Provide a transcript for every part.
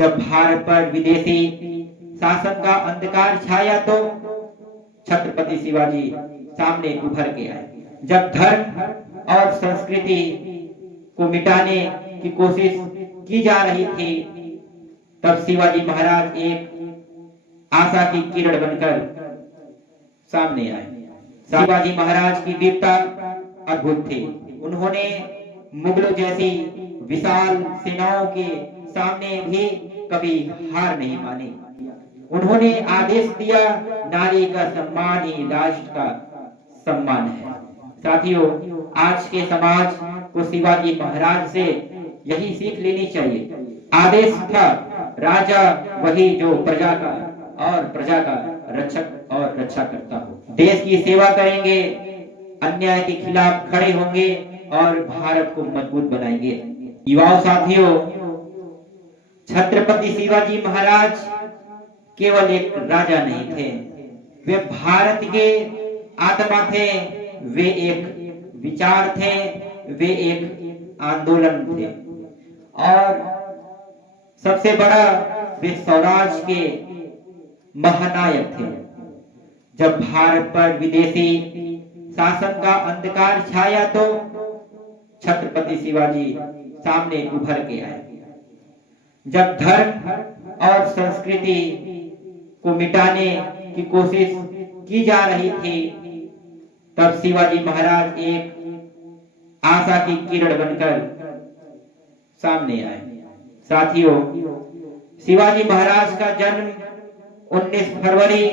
जब भारत पर विदेशी शासन का अंधकार छाया तो छत्रपति शिवाजी सामने उभर के आए। जब धर्म और संस्कृति को मिटाने की कोशिश की जा रही थी, तब शिवाजी महाराज एक आशा की किरण बनकर सामने आए। शिवाजी महाराज की वीरता अद्भुत थी। उन्होंने मुगलों जैसी विशाल सेनाओं के सामने भी कभी हार नहीं मानी। उन्होंने आदेश दिया, नारी का सम्मान ही राष्ट्र का सम्मान है। साथियों, आज के समाज को शिवाजी महाराज से यही सीख लेनी चाहिए। आदेश था, राजा वही जो प्रजा का और प्रजा का रक्षक और रक्षा करता हो। देश की सेवा करेंगे, अन्याय के खिलाफ खड़े होंगे और भारत को मजबूत बनाएंगे। युवाओं साथियों, छत्रपति शिवाजी महाराज केवल एक राजा नहीं थे, वे भारत के आत्मा थे, वे एक विचार थे, वे एक आंदोलन थे और सबसे बड़ा वे स्वराज के महानायक थे। जब भारत पर विदेशी शासन का अंधकार छाया तो छत्रपति शिवाजी सामने उभर के आए। जब धर्म और संस्कृति को मिटाने की कोशिश की जा रही थी, तब शिवाजी महाराज एक आशा की किरण बनकर सामने आए। साथियों, शिवाजी महाराज का जन्म 19 फरवरी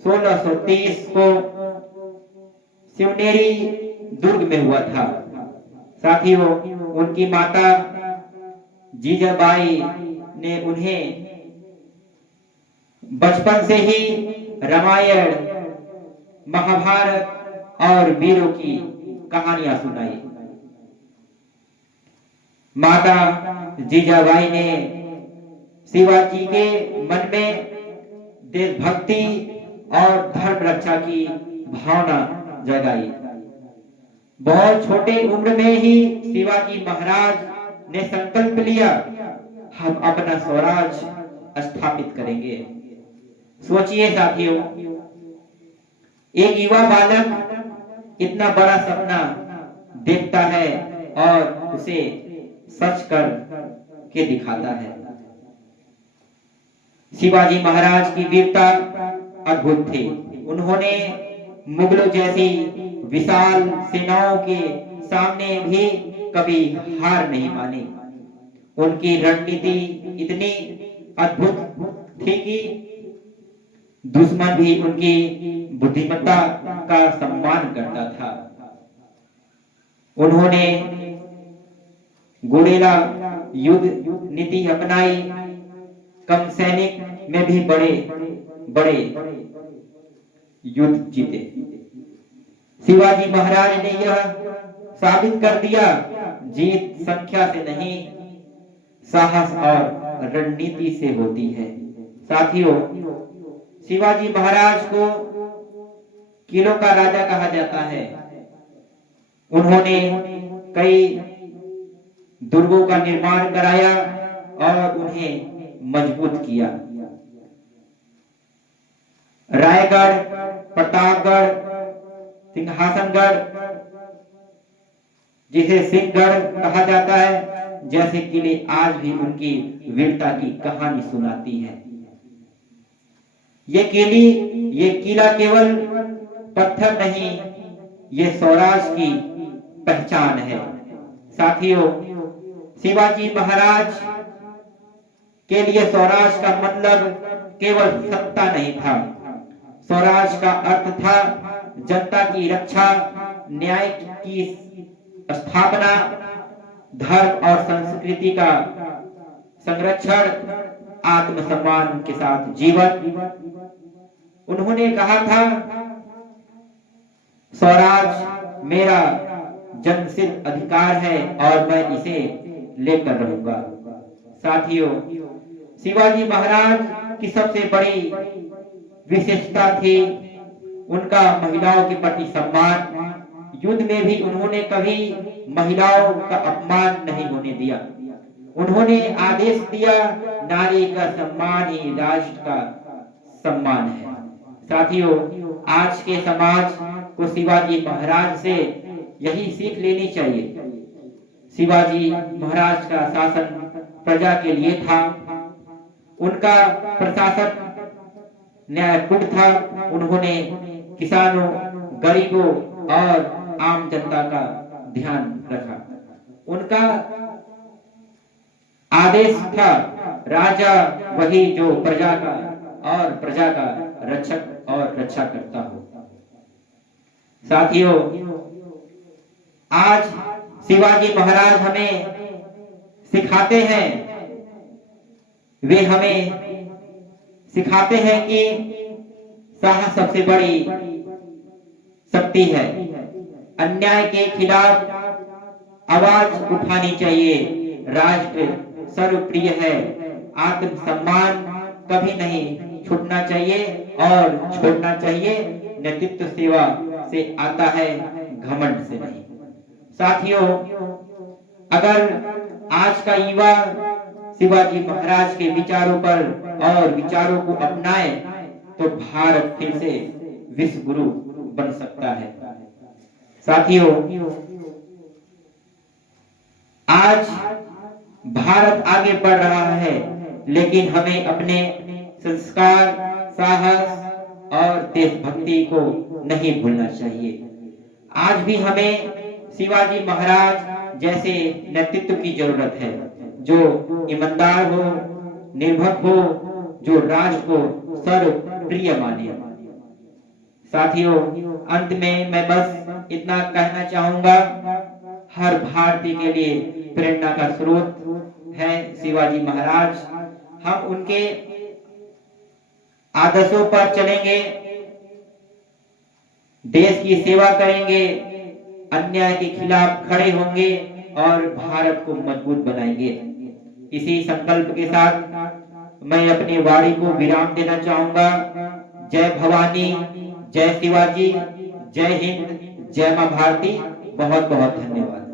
1630 को शिवनेरी दुर्ग में हुआ था। साथियों, उनकी माता जीजाबाई ने उन्हें बचपन से ही रामायण, महाभारत और वीरों की कहानियां सुनाई। माता जीजाबाई ने शिवाजी के मन में देशभक्ति और धर्म रक्षा की भावना जगाई। बहुत छोटे उम्र में ही शिवाजी महाराज ने संकल्प लिया, हम अपना स्वराज स्थापित करेंगे। सोचिए साथियों, एक युवा बालक इतना बड़ा सपना देखता है और उसे सच कर के दिखाता है। शिवाजी महाराज की वीरता अद्भुत थी। उन्होंने मुगलों जैसी विशाल सेनाओं के सामने भी कभी हार नहीं मानी। उनकी रणनीति इतनी अद्भुत थी कि दुश्मन भी उनकी बुद्धिमत्ता का सम्मान करता था। उन्होंने गुरेला युद्ध नीति अपनाई, कम सैनिक में भी बड़े बड़े युद्ध जीते। शिवाजी महाराज ने यह साबित कर दिया, जीत संख्या से नहीं, साहस और रणनीति से होती है। साथियों, शिवाजी महाराज को किलों का राजा कहा जाता है। उन्होंने कई दुर्गों का निर्माण कराया और उन्हें मजबूत किया। रायगढ़, प्रतापगढ़, सिंहासनगढ़, जिसे सिंहगढ़ कहा जाता है, जैसे किले आज भी उनकी वीरता की कहानी सुनाती है। ये किला केवल पत्थर नहीं, ये स्वराज की पहचान है। साथियों, शिवाजी महाराज के लिए स्वराज का मतलब केवल सत्ता नहीं था। स्वराज का अर्थ था जनता की रक्षा, न्याय की स्थापना, धर्म और संस्कृति का संरक्षण, आत्मसम्मान के साथ जीवन। उन्होंने कहा था, स्वराज मेरा जन्मसिद्ध अधिकार है और मैं इसे लेकर रहूंगा। साथियों, शिवाजी महाराज की सबसे बड़ी विशेषता थी उनका महिलाओं के प्रति सम्मान। युद्ध में भी उन्होंने कभी महिलाओं का अपमान नहीं होने दिया। उन्होंने आदेश दिया, नारी का सम्मान ही राष्ट्र का सम्मान है। साथियों, आज के समाज को शिवाजी महाराज से यही सीख लेनी चाहिए। शिवाजी महाराज का शासन प्रजा के लिए था, उनका प्रशासन न्यायपूर्ण था। उन्होंने किसानों, गरीबों और आम जनता का ध्यान रखा। उनका आदेश था, राजा वही जो प्रजा का और प्रजा का रक्षक और रक्षा करता हो। साथियों, आज शिवाजी महाराज हमें सिखाते हैं, वे हमें सिखाते हैं कि साहस सबसे बड़ी शक्ति है। अन्याय के खिलाफ आवाज उठानी चाहिए। राष्ट्र सर्वप्रिय है। आत्मसम्मान कभी नहीं छूटना चाहिए और छोड़ना चाहिए। नेतृत्व सेवा से आता है, घमंड से नहीं। साथियों, अगर आज का युवा शिवाजी महाराज के विचारों पर और विचारों को अपनाए तो भारत फिर से विश्व गुरु बन सकता है। साथियों, आज भारत आगे बढ़ रहा है, लेकिन हमें अपने संस्कार, साहस और देशभक्ति को नहीं भूलना चाहिए। आज भी हमें शिवाजी महाराज जैसे नेतृत्व की जरूरत है, जो ईमानदार हो, निर्भक हो, जो राष्ट्र को सर्वप्रिय माने। साथियों, अंत में मैं बस इतना कहना चाहूंगा, हर भारतीय के लिए प्रेरणा का स्रोत है शिवाजी महाराज। हम उनके आदर्शों पर चलेंगे, देश की सेवा करेंगे, अन्याय के खिलाफ खड़े होंगे और भारत को मजबूत बनाएंगे। इसी संकल्प के साथ मैं अपनी वाणी को विराम देना चाहूंगा। जय भवानी, जय शिवाजी, जय हिंद, जय मां भारती। बहुत बहुत धन्यवाद।